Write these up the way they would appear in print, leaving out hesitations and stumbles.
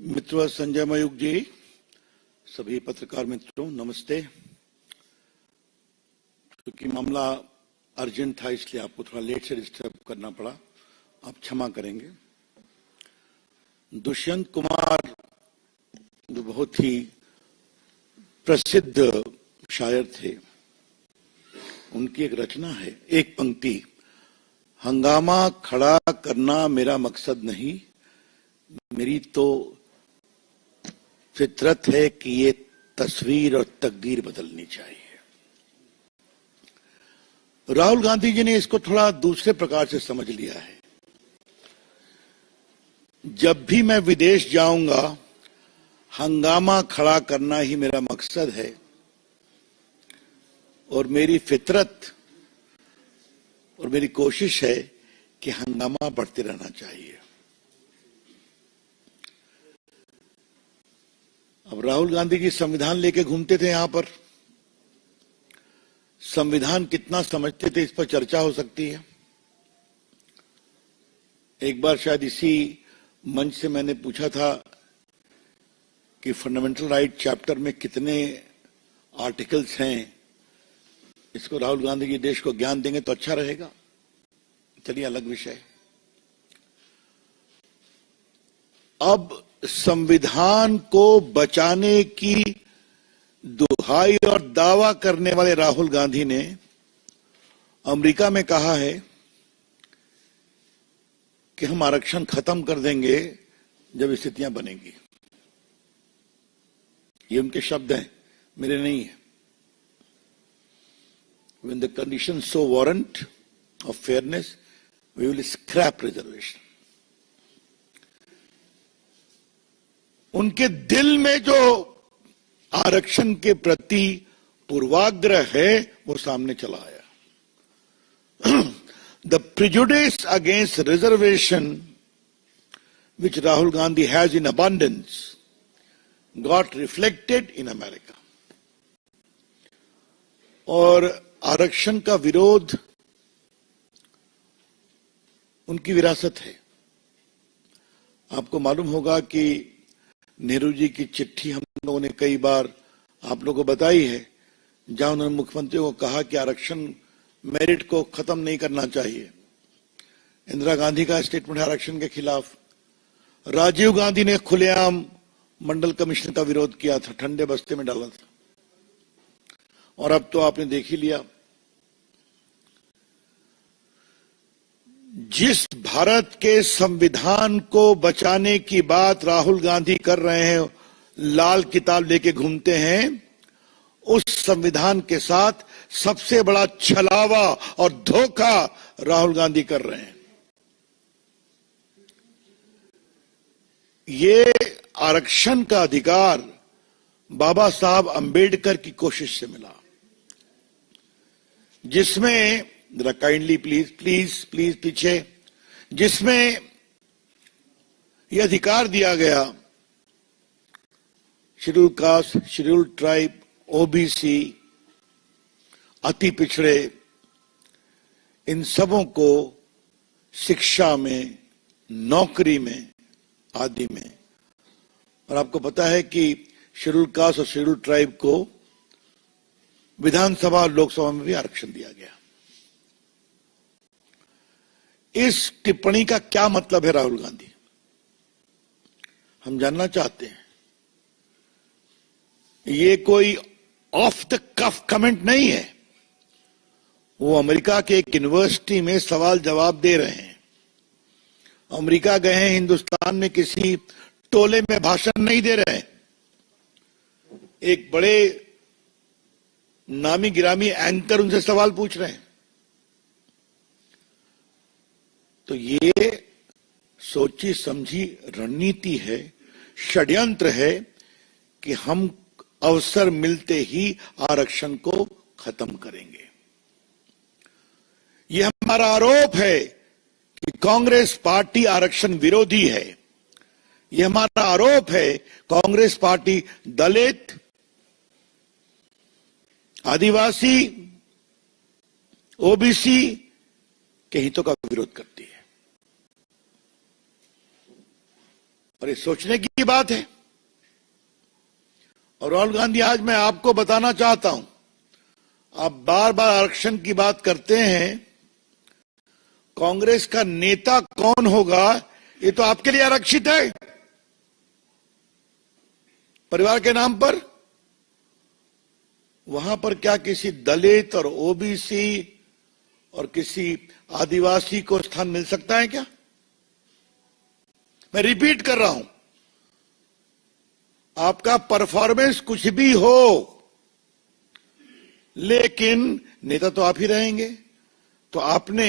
मित्र संजय मयूख जी, सभी पत्रकार मित्रों नमस्ते। क्योंकि मामला अर्जेंट था इसलिए आपको थोड़ा लेट से डिस्टर्ब करना पड़ा, आप क्षमा करेंगे। दुष्यंत कुमार जो बहुत ही प्रसिद्ध शायर थे, उनकी एक रचना है, एक पंक्ति, हंगामा खड़ा करना मेरा मकसद नहीं, मेरी तो फितरत है कि ये तस्वीर और तकदीर बदलनी चाहिए। राहुल गांधी जी ने इसको थोड़ा दूसरे प्रकार से समझ लिया है। जब भी मैं विदेश जाऊंगा, हंगामा खड़ा करना ही मेरा मकसद है और मेरी फितरत और मेरी कोशिश है कि हंगामा बढ़ते रहना चाहिए। अब राहुल गांधी जी संविधान लेके घूमते थे यहां पर। संविधान कितना समझते थे इस पर चर्चा हो सकती है। एक बार शायद इसी मंच से मैंने पूछा था कि फंडामेंटल राइट चैप्टर में कितने आर्टिकल्स हैं, इसको राहुल गांधी जी देश को ज्ञान देंगे तो अच्छा रहेगा। चलिए अलग विषय। अब संविधान को बचाने की दुहाई और दावा करने वाले राहुल गांधी ने अमेरिका में कहा है कि हम आरक्षण खत्म कर देंगे जब स्थितियां बनेंगी। ये उनके शब्द हैं, मेरे नहीं है। When the conditions so warrant of fairness, we will scrap reservation. उनके दिल में जो आरक्षण के प्रति पूर्वाग्रह है वो सामने चला आया। The prejudice against reservation which Rahul Gandhi has in abundance got reflected in America. और आरक्षण का विरोध उनकी विरासत है। आपको मालूम होगा कि नेहरू जी की चिट्ठी हम लोगों ने कई बार आप लोगों को बताई है, जहां उन्होंने मुख्यमंत्री को कहा कि आरक्षण मेरिट को खत्म नहीं करना चाहिए। इंदिरा गांधी का स्टेटमेंट आरक्षण के खिलाफ। राजीव गांधी ने खुलेआम मंडल कमीशन का विरोध किया था, ठंडे बस्ते में डाला था। और अब तो आपने देख ही लिया। जिस भारत के संविधान को बचाने की बात राहुल गांधी कर रहे हैं, लाल किताब लेके घूमते हैं, उस संविधान के साथ सबसे बड़ा छलावा और धोखा राहुल गांधी कर रहे हैं। ये आरक्षण का अधिकार बाबा साहब अंबेडकर की कोशिश से मिला, जिसमें जरा काइंडली प्लीज पीछे, जिसमें यह अधिकार दिया गया schedule caste, schedule tribe, OBC, अति पिछड़े, इन सबों को शिक्षा में, नौकरी में आदि में। और आपको पता है कि शेड्यूल कास्ट और शेड्यूल ट्राइब को विधानसभा और लोकसभा में भी आरक्षण दिया गया। इस टिप्पणी का क्या मतलब है राहुल गांधी, हम जानना चाहते हैं। ये कोई ऑफ द कफ कमेंट नहीं है। वो अमेरिका के एक यूनिवर्सिटी में सवाल जवाब दे रहे हैं। अमेरिका गए हैं, हिंदुस्तान में किसी टोले में भाषण नहीं दे रहे हैं। एक बड़े नामी गिरामी एंकर उनसे सवाल पूछ रहे हैं। तो ये सोची समझी रणनीति है, षड्यंत्र है कि हम अवसर मिलते ही आरक्षण को खत्म करेंगे। यह हमारा आरोप है कि कांग्रेस पार्टी आरक्षण विरोधी है। यह हमारा आरोप है कांग्रेस पार्टी दलित, आदिवासी, ओबीसी के हितों का विरोध करती है। और ये सोचने की बात है। और राहुल गांधी, आज मैं आपको बताना चाहता हूं, आप बार बार आरक्षण की बात करते हैं, कांग्रेस का नेता कौन होगा ये तो आपके लिए आरक्षित है, परिवार के नाम पर। वहां पर क्या किसी दलित और ओबीसी और किसी आदिवासी को स्थान मिल सकता है क्या? मैं रिपीट कर रहा हूं, आपका परफॉर्मेंस कुछ भी हो, लेकिन नेता तो आप ही रहेंगे। तो आपने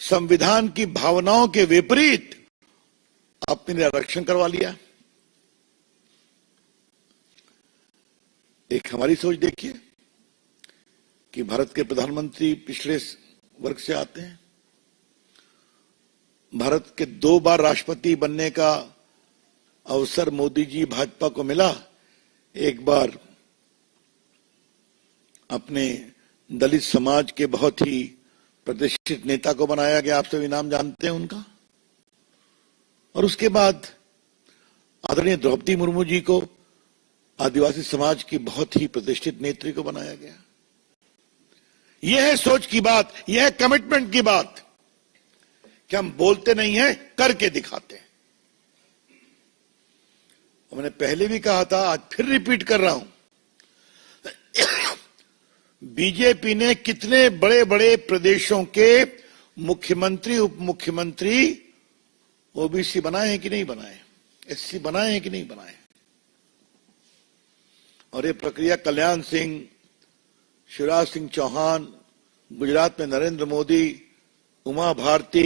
संविधान की भावनाओं के विपरीत आपने आरक्षण करवा लिया। एक हमारी सोच देखिए कि भारत के प्रधानमंत्री पिछड़े वर्ग से आते हैं, भारत के 2 बार राष्ट्रपति बनने का अवसर मोदी जी भाजपा को मिला। एक बार अपने दलित समाज के बहुत ही प्रतिष्ठित नेता को बनाया गया, आप सभी नाम जानते हैं उनका। और उसके बाद आदरणीय द्रौपदी मुर्मू जी को आदिवासी समाज की बहुत ही प्रतिष्ठित नेत्री को बनाया गया। यह है सोच की बात, यह है कमिटमेंट की बात कि हम बोलते नहीं हैं, करके दिखाते हैं। मैंने पहले भी कहा था, आज फिर रिपीट कर रहा हूं, बीजेपी ने कितने बड़े बड़े प्रदेशों के मुख्यमंत्री, उप मुख्यमंत्री ओबीसी बनाए हैं कि नहीं बनाए, एससी बनाए हैं कि नहीं बनाए। और ये प्रक्रिया कल्याण सिंह, शिवराज सिंह चौहान, गुजरात में नरेंद्र मोदी, उमा भारती,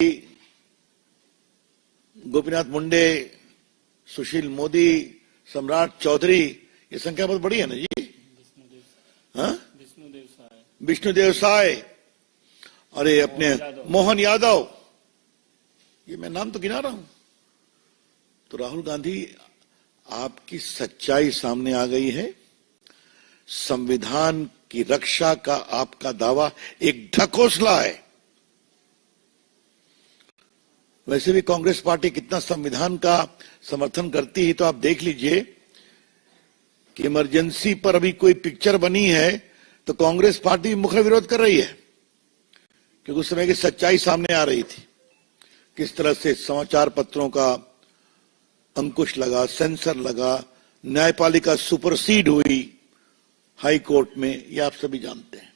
गोपीनाथ मुंडे, सुशील मोदी, सम्राट चौधरी, ये संख्या बहुत बड़ी है ना जी। हाँ, विष्णुदेव साय, अरे अपने मोहन यादव, ये मैं नाम तो गिना रहा हूं। तो राहुल गांधी, आपकी सच्चाई सामने आ गई है। संविधान की रक्षा का आपका दावा एक ढकोसला है। वैसे भी कांग्रेस पार्टी कितना संविधान का समर्थन करती है, तो आप देख लीजिए कि इमरजेंसी पर अभी कोई पिक्चर बनी है तो कांग्रेस पार्टी मुखर विरोध कर रही है, क्योंकि उस समय की सच्चाई सामने आ रही थी। किस तरह से समाचार पत्रों का अंकुश लगा, सेंसर लगा, न्यायपालिका सुपरसीड हुई हाई कोर्ट में, ये आप सभी जानते हैं।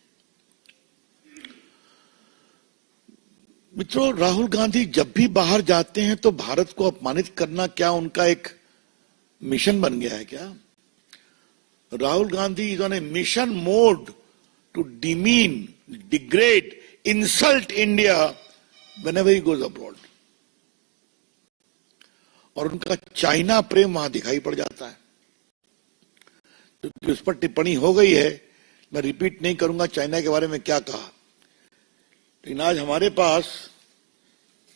मित्रों, राहुल गांधी जब भी बाहर जाते हैं तो भारत को अपमानित करना क्या उनका एक मिशन बन गया है क्या? Rahul Gandhi is on a mission mode to demean, degrade, insult India whenever he goes abroad. और उनका चाइना प्रेम वहां दिखाई पड़ जाता है, क्योंकि उस पर टिप्पणी हो गई है। मैं रिपीट नहीं करूंगा चाइना के बारे में क्या कहा, लेकिन आज हमारे पास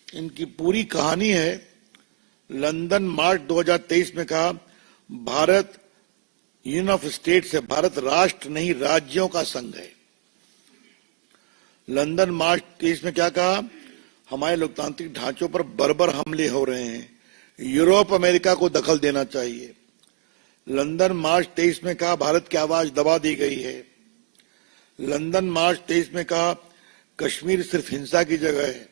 इनकी पूरी कहानी है। लंदन मार्च 2023 में कहा, भारत यूनियन ऑफ स्टेट्स है, भारत राष्ट्र नहीं राज्यों का संघ है। लंदन मार्च 23 में क्या कहा, हमारे लोकतांत्रिक ढांचों पर बर्बर हमले हो रहे हैं, यूरोप अमेरिका को दखल देना चाहिए। लंदन मार्च 23 में कहा, भारत की आवाज दबा दी गई है। लंदन मार्च 23 में कहा, कश्मीर सिर्फ हिंसा की जगह है।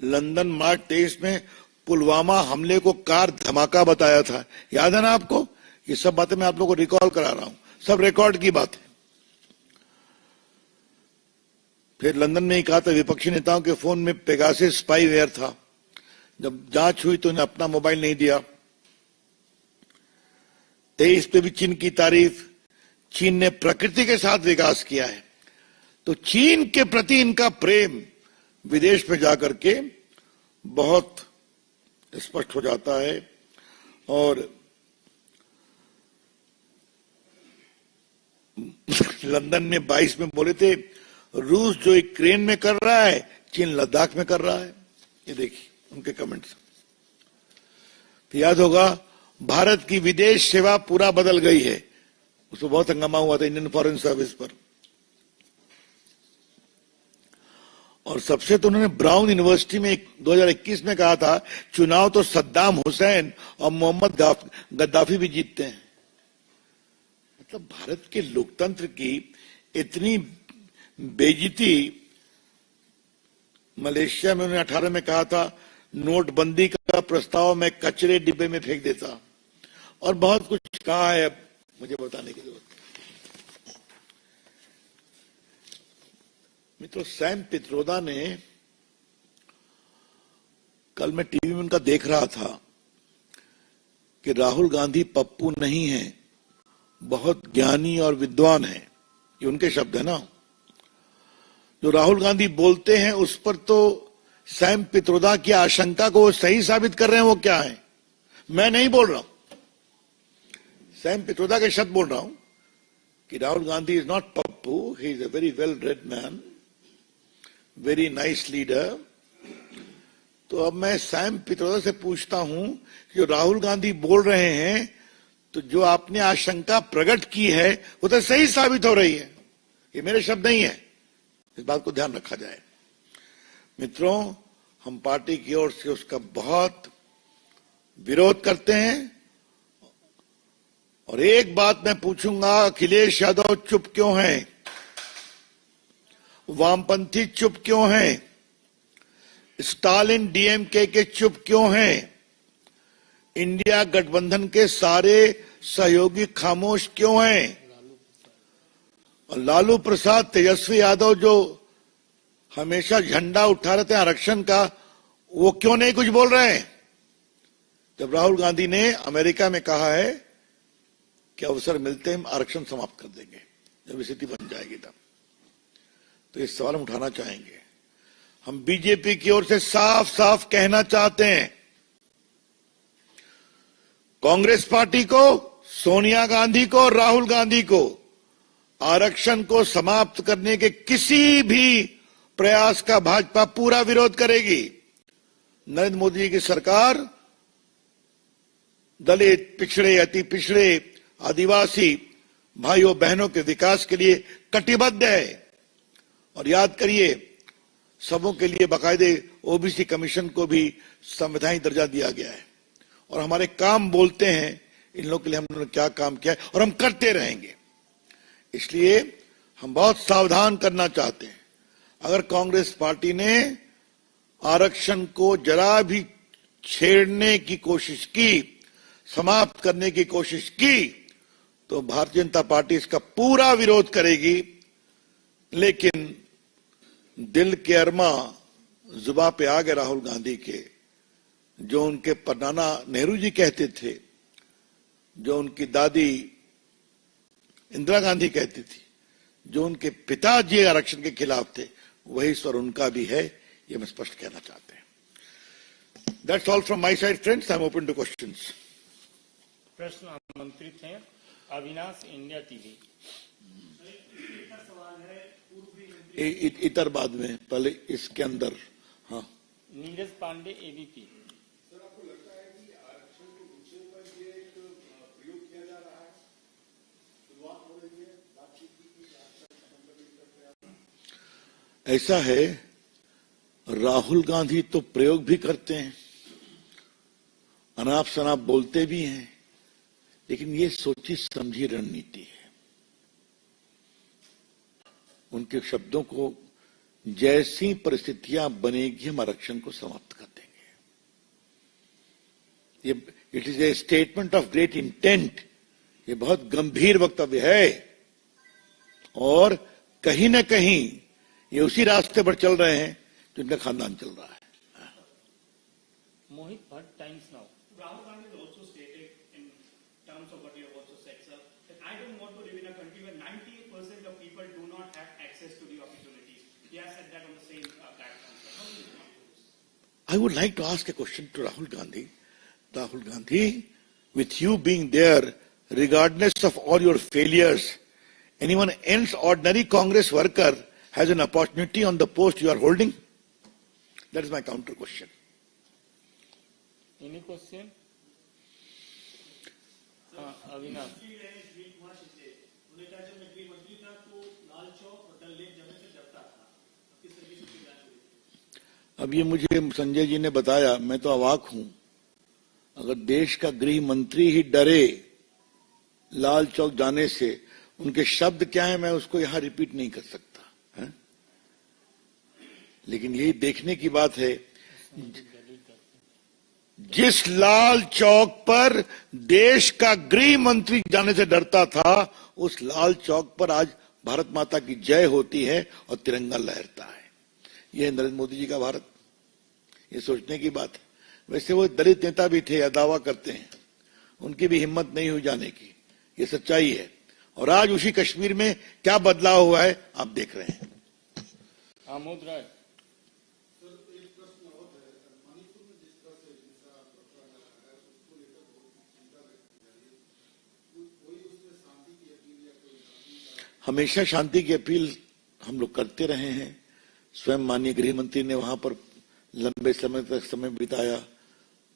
लंदन मार्च 23 में पुलवामा हमले को कार धमाका बताया था, याद है ना आपको? ये सब बातें मैं आप लोगों को रिकॉल करा रहा हूं, सब रिकॉर्ड की बात है। फिर लंदन में ही कहा था विपक्षी नेताओं के फोन में पेगासस स्पाईवेयर था, जब जांच हुई तो उन्हें अपना मोबाइल नहीं दिया। 23 पे भी चीन की तारीफ, चीन ने प्रकृति के साथ विकास किया है। तो चीन के प्रति इनका प्रेम विदेश में जाकर के बहुत स्पष्ट हो जाता है। और लंदन में 22 में बोले थे, रूस जो यूक्रेन में कर रहा है, चीन लद्दाख में कर रहा है। ये देखिए उनके कमेंट्स। याद होगा, भारत की विदेश सेवा पूरा बदल गई है, उसमें बहुत हंगामा हुआ था इंडियन फॉरेन सर्विस पर। और सबसे तो उन्होंने ब्राउन यूनिवर्सिटी में 2021 में कहा था चुनाव तो सद्दाम हुसैन और मोहम्मद गद्दाफी भी जीतते हैं। मतलब भारत के लोकतंत्र की इतनी बेइज्जती। मलेशिया में उन्होंने 18 में कहा था नोटबंदी का प्रस्ताव मैं कचरे डिब्बे में फेंक देता, और बहुत कुछ कहा है, मुझे बताने की जरूरत। मित्रों, सैम पित्रोदा ने, कल मैं टीवी में उनका देख रहा था कि राहुल गांधी पप्पू नहीं है, बहुत ज्ञानी और विद्वान है, ये उनके शब्द है ना। जो राहुल गांधी बोलते हैं उस पर तो सैम पित्रोदा की आशंका को सही साबित कर रहे हैं। वो क्या है, मैं नहीं बोल रहा हूं, सैम पित्रोदा के शब्द बोल रहा हूं कि Rahul Gandhi is not Pappu, he is a very well read man, very nice leader. तो अब मैं सैम पित्रोदा से पूछता हूं कि जो राहुल गांधी बोल रहे हैं, तो जो आपने आशंका प्रकट की है वो तो सही साबित हो रही है। ये मेरे शब्द नहीं है, इस बात को ध्यान रखा जाए। मित्रों, हम पार्टी की ओर से उसका बहुत विरोध करते हैं। और एक बात मैं पूछूंगा, अखिलेश यादव चुप क्यों हैं? वामपंथी चुप क्यों हैं? स्टालिन डीएमके के चुप क्यों हैं? इंडिया गठबंधन के सारे सहयोगी खामोश क्यों हैं? और लालू प्रसाद, तेजस्वी यादव जो हमेशा झंडा उठा रहते हैं आरक्षण का, वो क्यों नहीं कुछ बोल रहे हैं? जब राहुल गांधी ने अमेरिका में कहा है कि अवसर मिलते हम आरक्षण समाप्त कर देंगे जब स्थिति बन जाएगी तब, तो इस सवाल हम उठाना चाहेंगे। हम बीजेपी की ओर से साफ साफ कहना चाहते हैं, कांग्रेस पार्टी को, सोनिया गांधी को, राहुल गांधी को आरक्षण को समाप्त करने के किसी भी प्रयास का भाजपा पूरा विरोध करेगी। नरेंद्र मोदी जी की सरकार दलित, पिछड़े, अति पिछड़े, आदिवासी भाइयों बहनों के विकास के लिए कटिबद्ध है। और याद करिए, सबों के लिए बाकायदे ओबीसी कमीशन को भी संवैधानिक दर्जा दिया गया है। और हमारे काम बोलते हैं इन लोगों के लिए हमने क्या काम किया है, और हम करते रहेंगे। इसलिए हम बहुत सावधान करना चाहते हैं। अगर कांग्रेस पार्टी ने आरक्षण को जरा भी छेड़ने की कोशिश की, समाप्त करने की कोशिश की, तो भारतीय जनता पार्टी इसका पूरा विरोध करेगी। लेकिन दिल के अरमा जुबान पे आ गए राहुल गांधी के, जो उनके परनाना नेहरू जी कहते थे, जो उनकी दादी इंदिरा गांधी कहती थी, जो उनके पिताजी आरक्षण के खिलाफ थे, वही स्वर उनका भी है, ये मैं स्पष्ट कहना चाहते हैं। That's all from my side, friends. I'm open to questions. प्रश्न आमंत्रित हैं अविनाश, इंडिया टीवी। इतर बाद में, पहले इसके अंदर। हाँ, नीरज पांडे, एबीपी। ऐसा है, राहुल गांधी तो प्रयोग भी करते हैं, अनाप शनाप बोलते भी हैं, लेकिन ये सोची समझी रणनीति है। उनके शब्दों को जैसी परिस्थितियां बनेगी हम आरक्षण को समाप्त कर देंगे। ये it is a statement of great intent, ये बहुत गंभीर वक्तव्य है। और कहीं ना कहीं ये उसी रास्ते पर चल रहे हैं जो इनका खानदान चल रहा है। Mohit Bhatt, Times Now. Rahul Gandhi has also stated in terms of what you have also said, sir, that I don't want to live in a country where 90% of people do not have access to the opportunities. He has said that on the same platform. How do you respond to this? I would like to ask a question to Rahul Gandhi. Rahul Gandhi, with you being there, regardless of all your failures, anyone else, ordinary Congress worker, has an opportunity on the post you are holding? That is my counter question. Any question? Avinash. अब ये मुझे संजय जी ने बताया, मैं तो अवाक हूं। अगर देश का गृह मंत्री ही डरे लाल चौक जाने से, उनके शब्द क्या है मैं उसको यहां रिपीट नहीं कर सकता है? लेकिन यही देखने की बात है, जिस लाल चौक पर देश का गृह मंत्री जाने से डरता था, उस लाल चौक पर आज भारत माता की जय होती है और तिरंगा लहरता है। यह है नरेंद्र मोदी जी का भारत। ये सोचने की बात है। वैसे वो दलित नेता भी थे या दावा करते हैं, उनकी भी हिम्मत नहीं हुई जाने की, ये सच्चाई है। और आज उसी कश्मीर में क्या बदलाव हुआ है आप देख रहे हैं। आमोद राय। हमेशा शांति की अपील हम लोग करते रहे हैं। स्वयं माननीय गृह मंत्री ने वहां पर लंबे समय तक समय बिताया,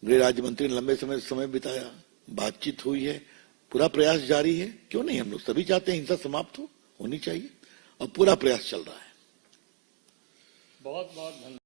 गृह राज्य मंत्री ने लंबे समय बिताया, बातचीत हुई है, पूरा प्रयास जारी है। क्यों नहीं, हम लोग सभी चाहते हैं हिंसा समाप्त होनी चाहिए और पूरा प्रयास चल रहा है। बहुत बहुत धन्यवाद।